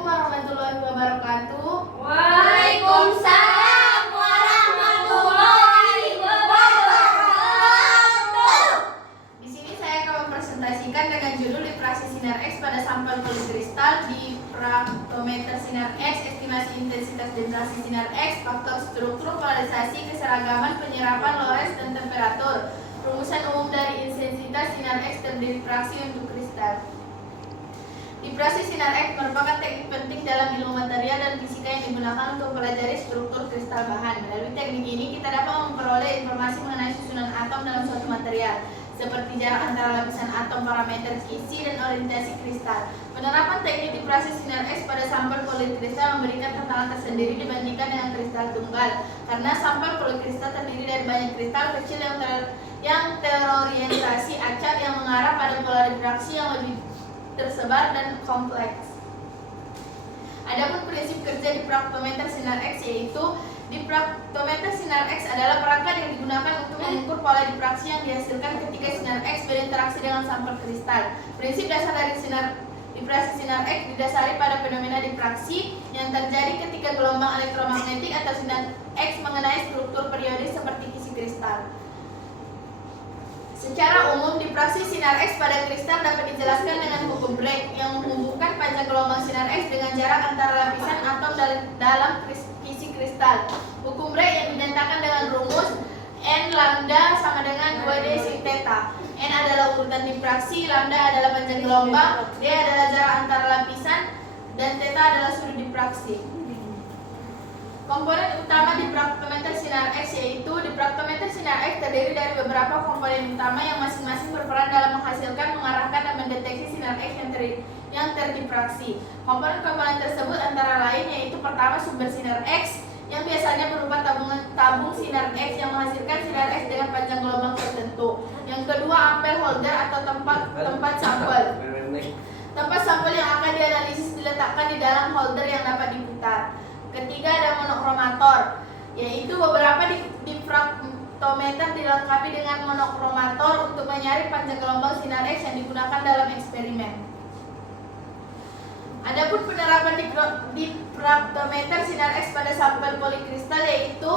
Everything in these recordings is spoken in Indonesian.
Assalamualaikum warahmatullahi wabarakatuh. Waalaikumsalam warahmatullahi wabarakatuh. Di sini saya akan mempresentasikan dengan judul diffraksi sinar X pada sampel polikristal, difraktometer sinar X, estimasi intensitas diffraksi sinar X, faktor struktur, polarisasi, keseragaman, penyerapan, Lorentz, dan temperatur. Rumusan umum dari intensitas sinar X dan diffraksi untuk kristal. Diffraksi sinar X merupakan teknik penting dalam ilmu material dan fisika yang digunakan untuk mempelajari struktur kristal bahan. Melalui teknik ini kita dapat memperoleh informasi mengenai susunan atom dalam suatu material, seperti jarak antara lapisan atom, parameter isi, dan orientasi kristal. Penerapan teknik diffraksi sinar X pada sampel polikristal memberikan tantangan tersendiri dibandingkan dengan kristal tunggal, karena sampel polikristal terdiri dari banyak kristal kecil yang terorientasi acak yang mengarah pada pola diffraksi yang lebih tersebar dan kompleks. Adapun prinsip kerja difraktometer sinar X yaitu difraktometer sinar X adalah perangkat yang digunakan untuk mengukur pola diffraksi yang dihasilkan ketika sinar X berinteraksi dengan sampel kristal. Prinsip dasar dari diffraksi sinar X didasari pada fenomena diffraksi yang terjadi ketika gelombang elektromagnetik atau sinar X mengenai struktur periodik seperti kisi kristal. Secara umum, diffraksi sinar X pada kristal dapat dijelaskan dengan hukum Bragg yang menghubungkan panjang gelombang sinar X dengan jarak antara lapisan atom dalam kisi kristal. Hukum Bragg yang dinyatakan dengan rumus N lambda sama dengan 2D sin theta. N adalah urutan diffraksi, lambda adalah panjang gelombang, D adalah jarak antara lapisan, dan theta adalah sudut diffraksi. Komponen utama difraktometer sinar X yaitu difraktometer sinar X terdiri dari beberapa komponen utama yang masing-masing berperan dalam menghasilkan, mengarahkan, dan mendeteksi sinar X yang terdifraksi. Komponen-komponen tersebut antara lain yaitu pertama sumber sinar X yang biasanya berupa tabung sinar X yang menghasilkan sinar X dengan panjang gelombang tertentu. Yang kedua ampere holder atau tempat sampel. Tempat sampel yang akan dianalisis diletakkan di dalam holder yang dapat diputar. Ketiga ada monokromator, yaitu beberapa difraktometer dilengkapi dengan monokromator untuk menyaring panjang gelombang sinar X yang digunakan dalam eksperimen. Adapun penerapan difraktometer sinar X pada sampel polikristal yaitu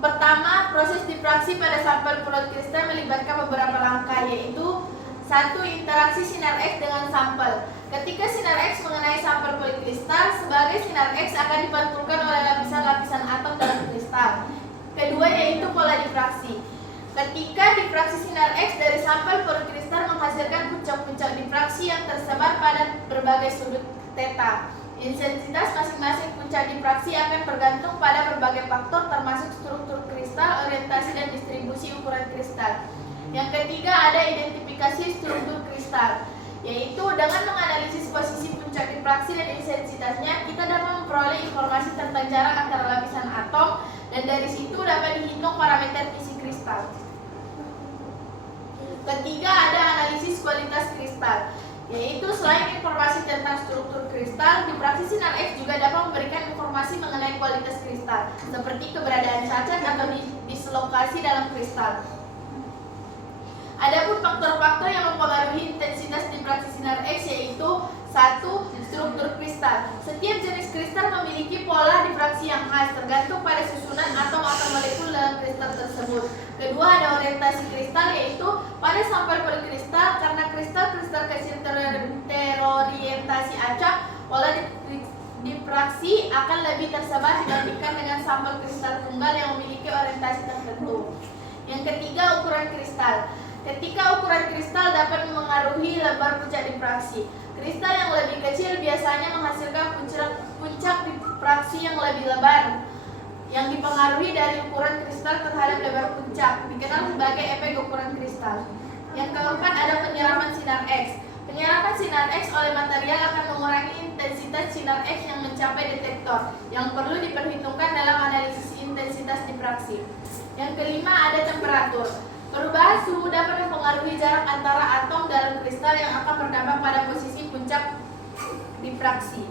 pertama, proses diffraksi pada sampel polikristal melibatkan beberapa langkah, yaitu 1. Interaksi sinar X dengan sampel. Ketika sinar X mengenai sampel polikristal, sebagai sinar X akan dipantulkan oleh lapisan-lapisan atom dalam kristal. Kedua yaitu pola diffraksi. Ketika diffraksi sinar X dari sampel polikristal menghasilkan puncak-puncak diffraksi yang tersebar pada berbagai sudut theta. Intensitas masing-masing puncak diffraksi akan bergantung pada berbagai faktor termasuk struktur kristal, orientasi, dan distribusi ukuran kristal. Yang ketiga ada identifikasi struktur kristal, yaitu dengan menganalisis posisi puncak diffraksi dan intensitasnya kita dapat memperoleh informasi tentang jarak antara lapisan atom dan dari situ dapat dihitung parameter kisi kristal. Ketiga ada analisis kualitas kristal, yaitu selain informasi tentang struktur kristal, diffraksi sinar X juga dapat memberikan informasi mengenai kualitas kristal, seperti keberadaan cacat atau dislokasi dalam kristal. Adapun faktor-faktor yang mempengaruhi intensitas diffraksi sinar X yaitu 1. Struktur kristal. Setiap jenis kristal memiliki pola diffraksi yang khas tergantung pada susunan atom atau molekul dalam kristal tersebut. Kedua ada orientasi kristal yaitu pada sampel polikristal karena kristal-kristal kecil terorientasi acak, pola diffraksi akan lebih tersebar dibandingkan dengan sampel kristal tunggal yang memiliki orientasi tertentu. Yang ketiga ukuran kristal. Ketika ukuran kristal dapat mengaruhi lebar puncak diffraksi. Kristal yang lebih kecil biasanya menghasilkan puncak diffraksi yang lebih lebar, yang dipengaruhi dari ukuran kristal terhadap lebar puncak, dikenal sebagai efek ukuran kristal. Yang keempat ada penyerapan sinar X. Penyerapan sinar X oleh material akan mengurangi intensitas sinar X yang mencapai detektor, yang perlu diperhitungkan dalam analisis intensitas diffraksi. Yang kelima ada temperatur. Perubahan suhu dapat mempengaruhi jarak antara atom dalam kristal yang akan berdampak pada posisi puncak diffraksi.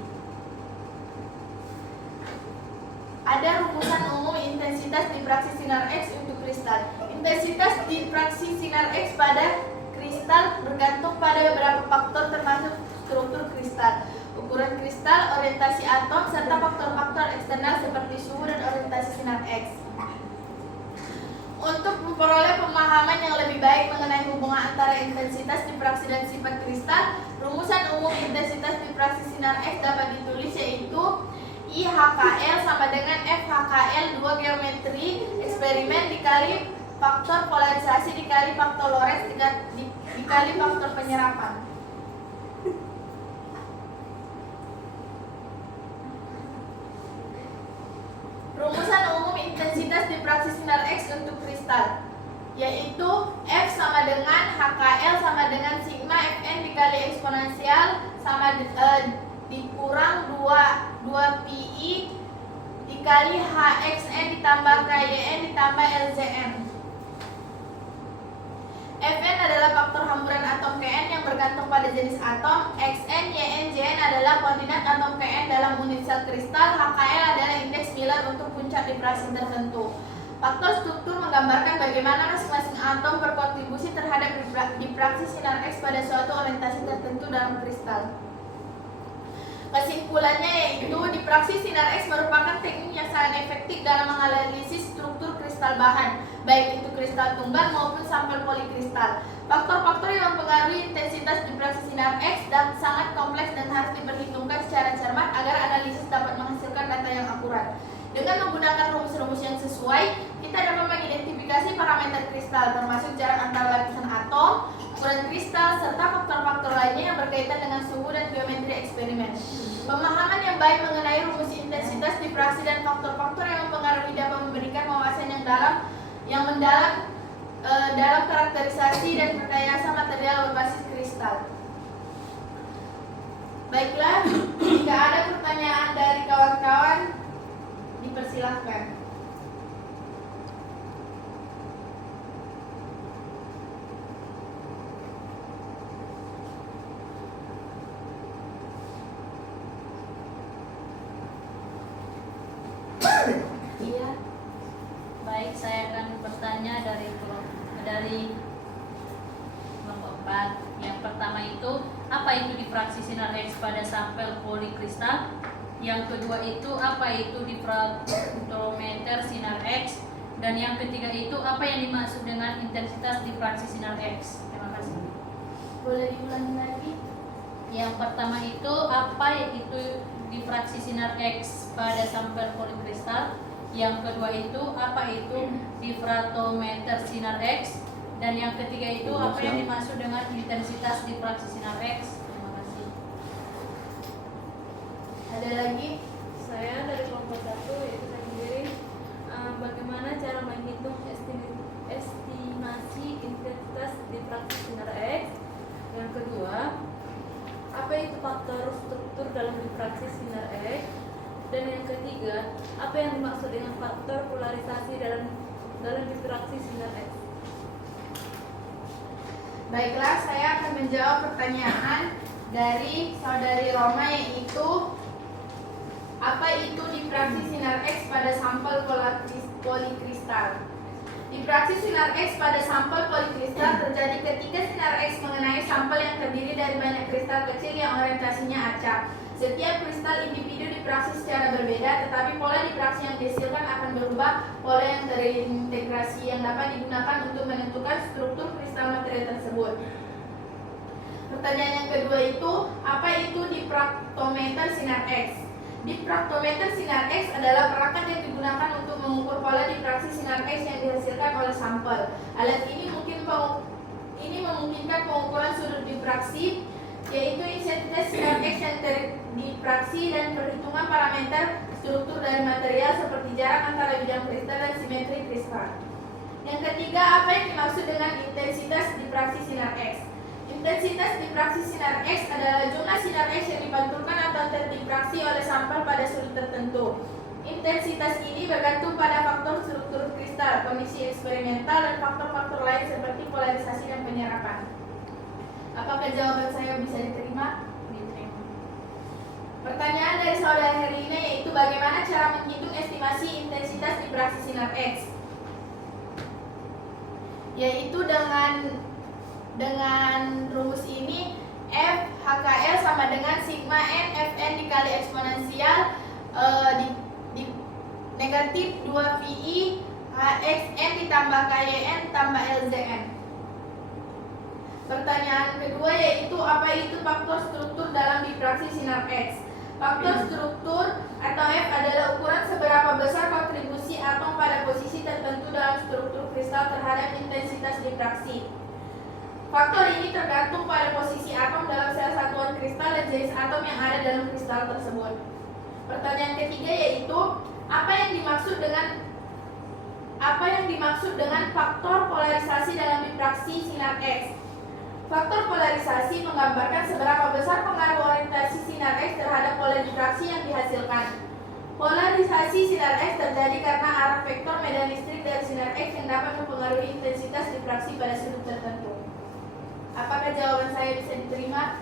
Ada rumusan umum intensitas diffraksi sinar X untuk kristal. Intensitas diffraksi sinar X pada kristal bergantung pada beberapa faktor termasuk struktur kristal, ukuran kristal, orientasi atom, serta faktor-faktor eksternal seperti suhu dan orientasi sinar X. Untuk memperoleh pemahaman yang lebih baik mengenai hubungan antara intensitas difraksi dan sifat kristal, rumusan umum intensitas difraksi sinar X dapat ditulis yaitu IHKL sama dengan FHKL 2 geometri eksperimen dikali faktor polarisasi dikali faktor Lorentz dikali faktor penyerapan. Rumusan umum intensitas difraksi sinar X untuk kristal yaitu F sama dengan HKL sama dengan sigma Fn dikali eksponensial sama dikurang 2 pi dikali Hxn ditambah Kyn ditambah Lzn. Fn adalah faktor hamburan atom Kn yang bergantung pada jenis atom. Xn, Yn, Jn adalah koordinat atom Kn dalam unit sel kristal. HKL adalah indeks Miller untuk puncak difraksi tertentu. Faktor struktur menggambarkan bagaimana masing-masing atom berkontribusi terhadap difraksi sinar X pada suatu orientasi tertentu dalam kristal. Kesimpulannya yaitu difraksi sinar X merupakan teknik yang sangat efektif dalam menganalisis struktur kristal bahan, baik itu kristal tunggal maupun sampel polikristal. Faktor-faktor yang mempengaruhi intensitas difraksi sinar X dan sangat kompleks dan harus diperhitungkan secara cermat agar analisis dapat menghasilkan data yang akurat. Dengan menggunakan rumus-rumus yang sesuai, kita dapat mengidentifikasi parameter kristal termasuk jarak antara lapisan atom, ukuran kristal, serta faktor-faktor lainnya yang berkaitan dengan suhu dan geometri eksperimen. Pemahaman yang baik mengenai rumus intensitas difraksi dan faktor-faktor yang mempengaruhi dapat memberikan wawasan yang mendalam dalam karakterisasi dan rekayasa material berbasis kristal. Baiklah, jika ada pertanyaan dari kawan-kawan, dipersilahkan. Iya. Baik, saya akan bertanya dari kelompok 4. Yang pertama itu, apa itu difraksi sinar X pada sampel polikristal? Yang kedua itu, apa itu difraktometer sinar X? Dan yang ketiga itu, apa yang dimaksud dengan intensitas difraksi sinar X? Terima kasih. Boleh diulangi lagi? Yang pertama itu, apa itu difraksi sinar X pada sampel polikristal? Yang kedua itu, apa itu difraktometer sinar X? Dan yang ketiga itu, apa yang dimaksud dengan intensitas difraksi sinar X? Terima kasih. Ada lagi? Saya dari kelompok 1 yaitu saya sendiri. Bagaimana cara menghitung estimasi intensitas difraksi sinar X? Yang kedua, apa itu faktor struktur dalam difraksi sinar X? Dan yang ketiga, apa yang dimaksud dengan faktor polarisasi dalam difraksi sinar X? Baiklah, saya akan menjawab pertanyaan dari saudari Roma yaitu apa itu difraksi sinar X pada sampel polikristal. Difraksi sinar X pada sampel polikristal terjadi ketika sinar X mengenai sampel yang terdiri dari banyak kristal kecil yang orientasinya acak. Setiap kristal individu difraksi secara berbeda, tetapi pola difraksi yang dihasilkan akan berubah. Pola yang terintegrasi yang dapat digunakan untuk menentukan struktur kristal material tersebut. Pertanyaan yang kedua itu, apa itu difraktometer sinar X? Difraktometer sinar X adalah perangkat yang digunakan untuk mengukur pola difraksi sinar X yang dihasilkan oleh sampel. Alat ini memungkinkan pengukuran sudut difraksi, yaitu intensitas sinar X yang terdifraksi dan perhitungan parameter struktur dari material seperti jarak antara bidang kristal dan simetri kristal. Yang ketiga, apa yang dimaksud dengan intensitas difraksi sinar X? Intensitas difraksi sinar X adalah jumlah sinar X yang dipantulkan atau terdifraksi oleh sampel pada sudut tertentu. Intensitas ini bergantung pada faktor struktur kristal, kondisi eksperimental, dan faktor-faktor lain seperti polarisasi dan penyerapan. Apakah jawaban saya bisa diterima? Diterima. Pertanyaan dari saudara Herlina yaitu bagaimana cara menghitung estimasi intensitas difraksi sinar X? Yaitu dengan rumus ini, F HKL sama dengan sigma N Fn dikali eksponensial di negatif 2 VI HXN ditambah KYN tambah LZN. Pertanyaan kedua yaitu apa itu faktor struktur dalam difraksi sinar X? Faktor struktur atau F adalah ukuran seberapa besar kontribusi atom pada posisi tertentu dalam struktur kristal terhadap intensitas difraksi. Faktor ini tergantung pada posisi atom dalam sel satuan kristal dan jenis atom yang ada dalam kristal tersebut. Pertanyaan ketiga yaitu apa yang dimaksud dengan faktor polarisasi dalam difraksi sinar X? Faktor polarisasi menggambarkan seberapa besar pengaruh orientasi sinar X terhadap pola difraksi yang dihasilkan. Polarisasi sinar X terjadi karena arah vektor medan listrik dari sinar X yang dapat mempengaruhi intensitas difraksi pada sudut tertentu. Apakah jawaban saya bisa diterima?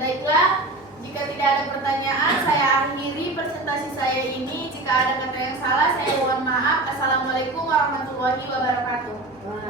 Baiklah, jika tidak ada pertanyaan, saya akhiri presentasi saya ini. Jika ada kata yang salah, saya mohon maaf. Assalamualaikum warahmatullahi wabarakatuh.